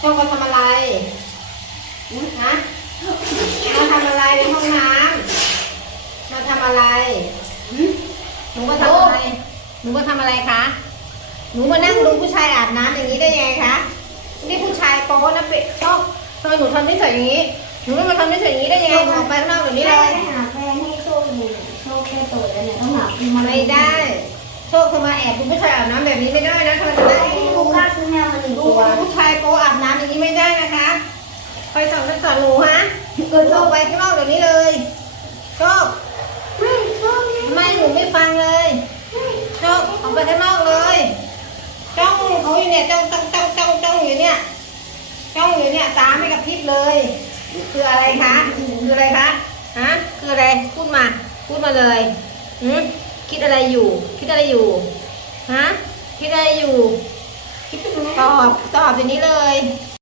ชอบมาทำอะไรนะมาทำอะไรในห้องน้ำมาทำอะไรหนูมาทำอะไรหนูมาทำอะไรคะหนูมานั่งดูผู้ชายอาบน้ำอย่างนี้ได้ยังไงคะนี่ผู้ชายโป๊นะเปะดชอบทำไมหนูทำไม่เฉยอย่างนี้หนูไม่มาทำไม่เฉยอย่างนี้ได้ยังไงออกไปข้างนอกแบบนี้เลยไม่หาอไม่ได้โชคเขามาแอบดูผู้ชายอาบน้ำแบบนี้ไม่ได้นะเธอจะได้ลูกกล้าซื้อแมวมาหนึ่งตัวผู้ชายโป๊อาบน้ำ ไปสอนสอนหนูฮะเกิดออกไปข้างนอกแบบนี้เลยโชคไม่ชอบทำไมหนูไม่ฟังเลยโชคออกไปข้างนอกเลยจ้องเขาอยู่เนี่ยจ้องจ้องจ้องจ้องจ้องอยู่เนี่ยจ้องอยู่เนี่ยตาไม่กระพริบเลย คืออะไรคะคืออะไรคะฮะคืออะไรพูดมาพูดมาเลยหืมคิดอะไรอยู่ คิดอะไรอยู่ฮะคิดอะไรอยู่คิดถึงไหมตอบตอบอย่างนี้เลย